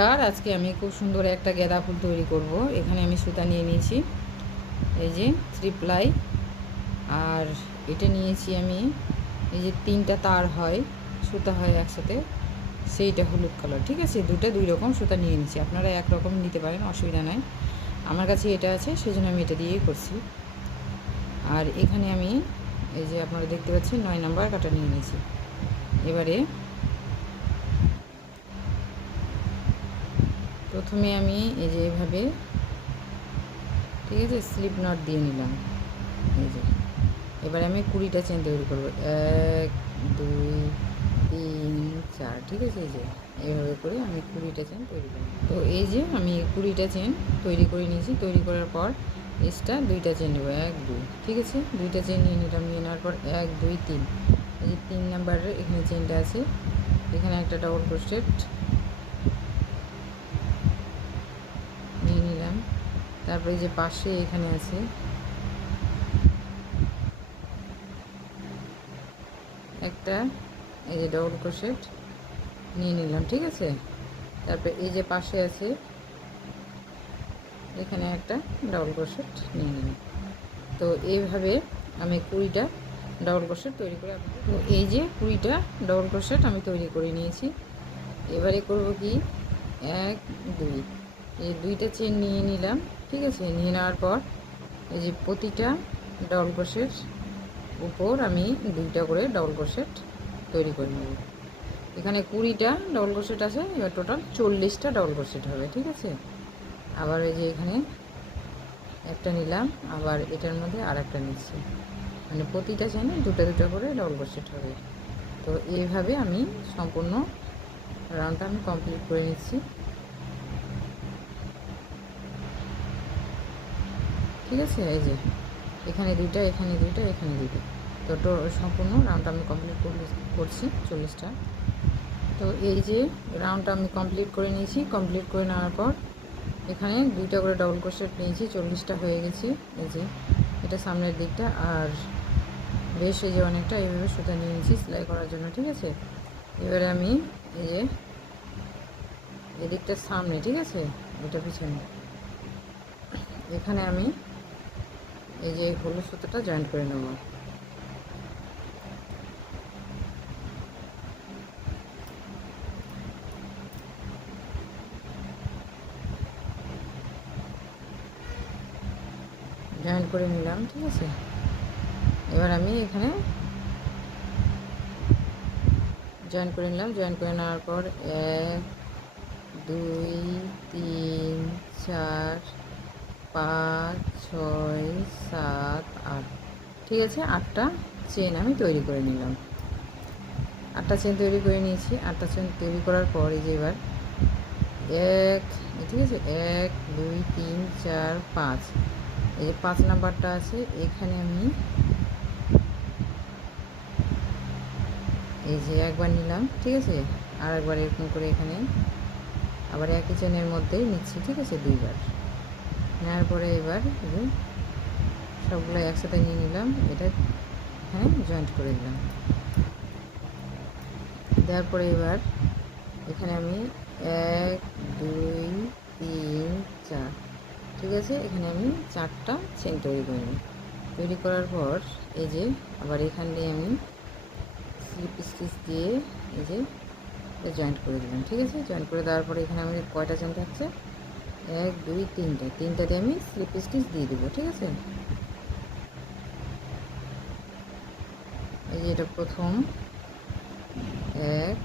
নমস্কার। আজকে আমি খুব সুন্দর একটা গাঁদা ফুল তৈরি করব। এখানে আমি সুতা নিয়ে নিয়েছি, এই যে 3 প্লাই। আর এটা নিয়েছি আমি, এই যে 3টা তার হয়, সুতা হয় একসাথে, সেইটা হলুদ কালার। ঠিক আছে, দুই রকম সুতা নিয়ে নিয়েছি। আপনারা এক রকম নিতে পারেন, অসুবিধা নাই। আমার কাছে এটা আছে, সেজন্য আমি এটা দিয়েই করছি। আর এখানে আমি, এই যে আপনারা দেখতে পাচ্ছেন, 9 নাম্বার কাটা নিয়ে নিয়েছি। এবারে প্রথমে আমি এই যে এভাবে, ঠিক আছে, স্লিপ নট দিয়ে নিলাম। এই যে এবারে আমি 20টা চেন তৈরি করব। 1 2 3 4, ঠিক আছে। এই যে এইভাবে করে আমি 20টা চেন তৈরি করব। তো এই যে আমি 20টা চেন তৈরি করে নিয়েছি। তৈরি করার পর এক্সট্রা 2টা চেন নেব, 1 2, ঠিক আছে। 2টা চেন নিয়ে নিলাম। নিয়ে নেওয়ার পর 1 2 3, এই যে 3 নাম্বারের এখানে চেনটা আছে, এখানে একটা ডাবল ক্রোশেট নিয়ে নিলাম। তারপরে যে পাশে এখানে আছে একটা, এই যে ডাবল ক্রোশেট নিয়ে নিলাম, ঠিক আছে। তারপরে এই যে পাশে আছে, এখানে একটা ডাবল ক্রোশেট নিয়ে নিলাম। তো এইভাবে আমি 20টা ডাবল ক্রোশেট তৈরি করে, তো এই যে 20টা ডাবল ক্রোশেট আমি তৈরি করে নিয়েছি। এবারে করব কি, 1 2, এই 2টা চেন নিয়ে নিলাম, ঠিক আছে। নিয়ে নেওয়ার পর এই যে প্রতিটা ডাবল ক্রোশেট উপর আমি 2টা করে ডাবল ক্রোশেট তৈরি করে নেব। এখানে 20টা ডাবল ক্রোশেট আছে, এবার টোটাল 40টা ডাবল ক্রোশেট হবে, ঠিক আছে। আবার এই যে এখানে একটা নিলাম, আবার এটার মধ্যে আর একটা নিচ্ছি, মানে প্রতিটা চেনে 2টা করে ডাবল ক্রোশেট হবে। তো এইভাবে আমি সম্পূর্ণ রাউন্ডটা আমি কমপ্লিট করে নিচ্ছি, ঠিক আছে। এই যে এখানে 2টা, এখানে 2টা, এখানে 2টা, তো সম্পূর্ণ রাউন্ডটা আমি কমপ্লিট করছি 40টা। তো এই যে রাউন্ডটা আমি কমপ্লিট করে নিয়েছি। কমপ্লিট করে নেওয়ার পর এখানে 2টা করে ডাবল ক্রোশেট নিয়েছি, 40টা হয়ে গেছে। এই যে এটা সামনের দিকটা, আর বেশ এই যে অনেকটা এইভাবে সুতা নিয়ে নিয়েছি সেলাই করার জন্য, ঠিক আছে। এবারে আমি এই যে এদিকটার সামনে, ঠিক আছে, এটা পিছনে, এখানে আমি এই যে হলুদ সুতোটা জয়েন্ট করে নেব। জয়েন্ট করে নিলাম, ঠিক আছে। এবার আমি এখানে জয়েন করে নিলাম। জয়েন করে নেওয়ার পর 1 2 3 4 5 6 7 8, ঠিক আছে। 8টা চেন আমি তৈরি করে নিলাম। 8টা চেন তৈরি করে নিয়েছি। 8টা চেন তৈরি করার পর এই যে এবার 1, ঠিক আছে, 1 2 3 4 5, এই যে 5 নাম্বারটা আছে, এখানে আমি এই যে একবার নিলাম, ঠিক আছে। আর একবার এরকম করে এখানে আবার একই চেনের মধ্যে নিচ্ছি, ঠিক আছে, 2বার নেওয়ার পরে এবার সবগুলো একসাথে নিয়ে নিলাম। এটা এখানে জয়েন্ট করে দিলাম। দেওয়ার পরে এবার এখানে আমি 1 2 3 4, ঠিক আছে, এখানে আমি 4টা চেন তৈরি করে নিই। তৈরি করার পর এই যে আবার এখান দিয়ে আমি স্লিপ স্টিচ দিয়ে এই যে জয়েন্ট করে দিলাম, ঠিক আছে। জয়েন্ট করে দেওয়ার পরে এখানে আমি কয়টা চেন থাকছে, 1 2 3টা, 3টা দিয়ে আমি স্লিপ স্টিচ দিয়ে দেবো, ঠিক আছে। এই যে এটা প্রথম 1,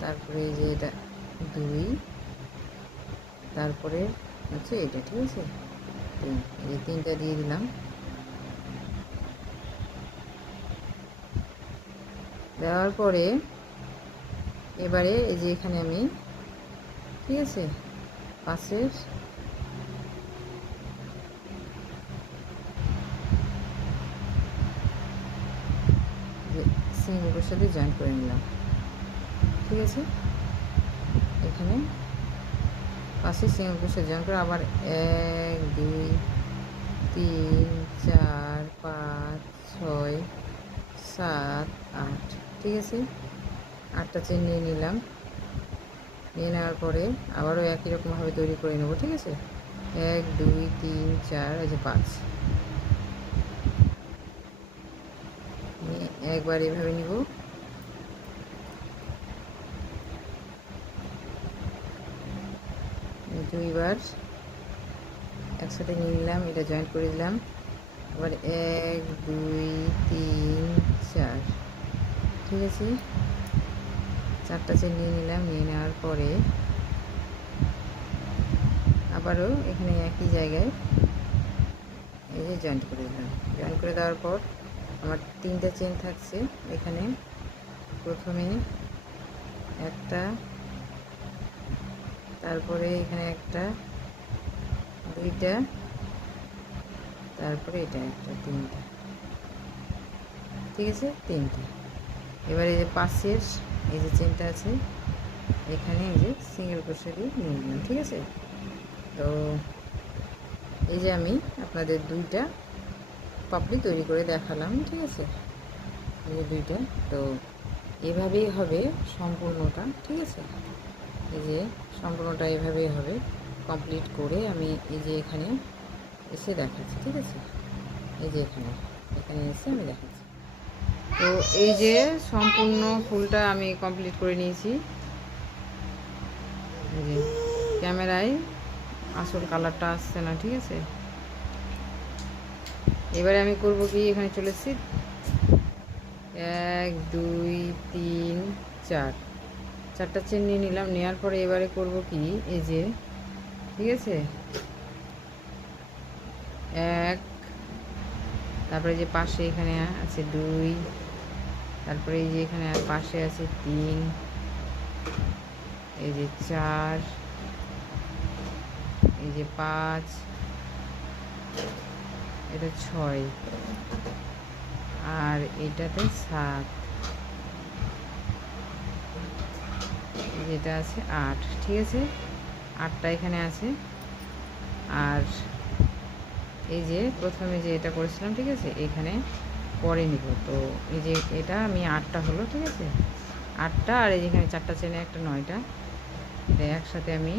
তারপরে এই যে এটা 2, তারপরে হচ্ছে এটা, ঠিক আছে, 3, এই 3টা দিয়ে দিলাম। দেওয়ার পরে এবারে এই যে এখানে আমি, ঠিক আছে, পাশের সিঙ্গেলের সাথে জয়েন করে নিলাম, ঠিক আছে। এখানে পাশে সিঙ্গেলের সাথে জয়েন করে আবার 1 2 3 4 5 6 7 8, ঠিক আছে। 8টা চেন নিয়ে নিলাম। নিয়ে নেওয়ার পরে আবারও একই রকমভাবে তৈরি করে নেব, ঠিক আছে। 1 2 3 4 এই যে 5 একবার এভাবে নিব, দুইবার একসাথে নিয়ে নিলাম, এটা জয়েন্ট করে দিলাম। আবার 1 2 3 4, ঠিক আছে। 4টা চেন নিয়ে নিলাম, নিয়ে নেওয়ার পরে আবারও এখানে একই জায়গায় এই যে জয়েন্ট করে দিলাম। জয়েন্ট করে দেওয়ার পর আমার 3টা চেন থাকছে এখানে। প্রথমে একটা, তারপরে এখানে একটা, দুইটা, তারপরে এটা একটা, 3টা, ঠিক আছে, 3টা। এবার এই যে পাশের এই যে চেনটা আছে এখানে এই যে সিঙ্গেল ক্রোশে দিয়ে নিয়ে নিলাম, ঠিক আছে। তো এই যে আমি আপনাদের 2টা পাপড়ি তৈরি করে দেখালাম, ঠিক আছে। এই যে 2টা, তো এভাবেই হবে সম্পূর্ণটা, ঠিক আছে। এই যে সম্পূর্ণটা এভাবেই হবে। কমপ্লিট করে আমি এই যে এখানে এসে দেখাচ্ছি, ঠিক আছে। এই যে এখানে এসে আমি দেখাচ্ছি। তো এই যে সম্পূর্ণ ফুলটা আমি কমপ্লিট করে নিয়েছি। এই যে ক্যামেরায় আসল কালারটা আসছে না, ঠিক আছে। এবারে আমি করব কি, এখানে চলে এসেছি 1 2 3 4, 4টা চেন নিয়ে নিলাম। নেওয়ার পরে এবারে করব কি, এই যে, ঠিক আছে, 1, তারপরে যে পাশে এখানে আছে 2, তারপরে এই যে এখানে পাশে আছে 3, এই যে 4, এই যে 5, এটা 6, আর এটাতে 7, যেটা আছে 8, ঠিক আছে। 8টা এখানে আছে। আর এই যে প্রথমে যে এটা করেছিলাম, ঠিক আছে, এখানে পরে নিব। তো এই যে এটা আমি 8টা হলো, ঠিক আছে, 8টা, আর এই যেখানে 4টা চেনে একটা 9টা, এটা একসাথে আমি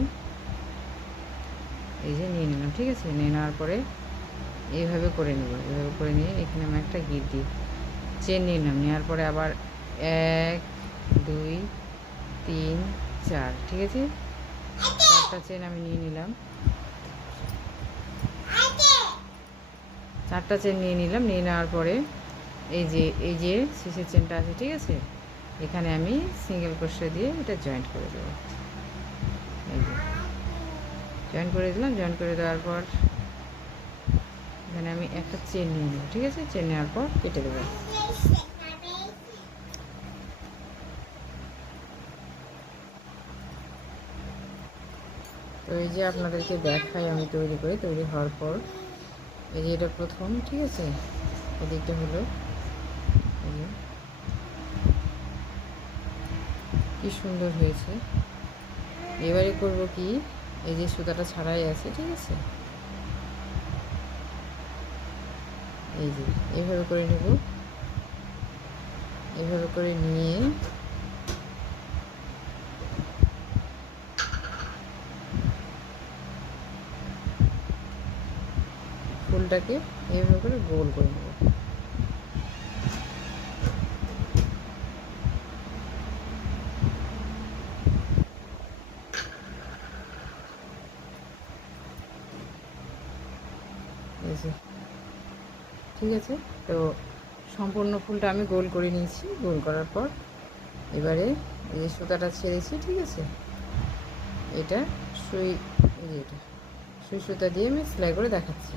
এই যে নিয়ে নিলাম, ঠিক আছে। নিয়ে নেওয়ার পরে এইভাবে করে নেব, এইভাবে করে নিয়ে এখানে আমি একটা গিঁট চেন নিয়ে নিলাম। নেওয়ার পরে আবার 1 2 3 4, ঠিক আছে, 4টা চেন আমি নিয়ে নিলাম। 4টা চেন নিয়ে নিলাম। নিয়ে নেওয়ার পরে এই যে শেষের চেনটা আছে, ঠিক আছে, এখানে আমি সিঙ্গেল ক্রোশে দিয়ে এটা জয়েন্ট করে দেবো। এই যে জয়েন্ট করে দিলাম। জয়েন্ট করে দেওয়ার পর এখানে আমি একটা চেন নিয়ে নেব, ঠিক আছে। চেন নেওয়ার পর কেটে দেবো। তো এই যে আপনাদেরকে দেখাই আমি তৈরি হওয়ার পর, এই যে এটা প্রথম, ঠিক আছে, এদিকটা হলো, এই যে কি সুন্দর হয়েছে। এবারে করব কি, এই যে সুতাটা ছাড়াই আছে, ঠিক আছে, এই যে এইভাবে করে নেব। এইভাবে করে নিয়ে ফুলটাকে এইভাবে করে গোল করে নেব। এই যে, ঠিক আছে। তো সম্পূর্ণ ফুলটা আমি গোল করে নিয়েছি। গোল করার পর এবারে এই যে সুতাটা ছেড়েছি, ঠিক আছে, এটা সুই, এই যে এটা সুই সুতা দিয়ে আমি সেলাই করে দেখাচ্ছি।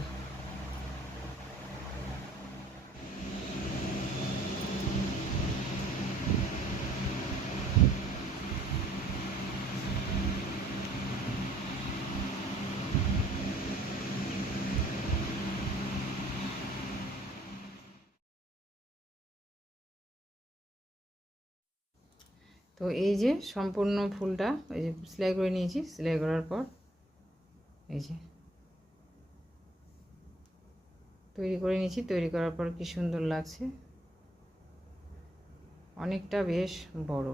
তো এই যে সম্পূর্ণ ফুলটা এই যে সেলাই করে নিয়েছি। সেলাই করার পর এই যে তৈরি করে নিয়েছি। তৈরি করার পর কি সুন্দর লাগছে, অনেকটা বেশ বড়।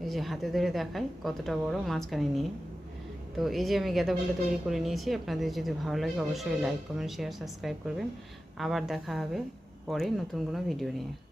এই যে হাতে ধরে দেখাই কতটা বড় মাঝখানে নিয়ে। তো এই যে আমি গাঁদা ফুলটা তৈরি করে নিয়েছি। আপনাদের যদি ভালো লাগে অবশ্যই লাইক, কমেন্ট, শেয়ার, সাবস্ক্রাইব করবেন। আবার দেখা হবে পরে নতুন কোনো ভিডিও নিয়ে।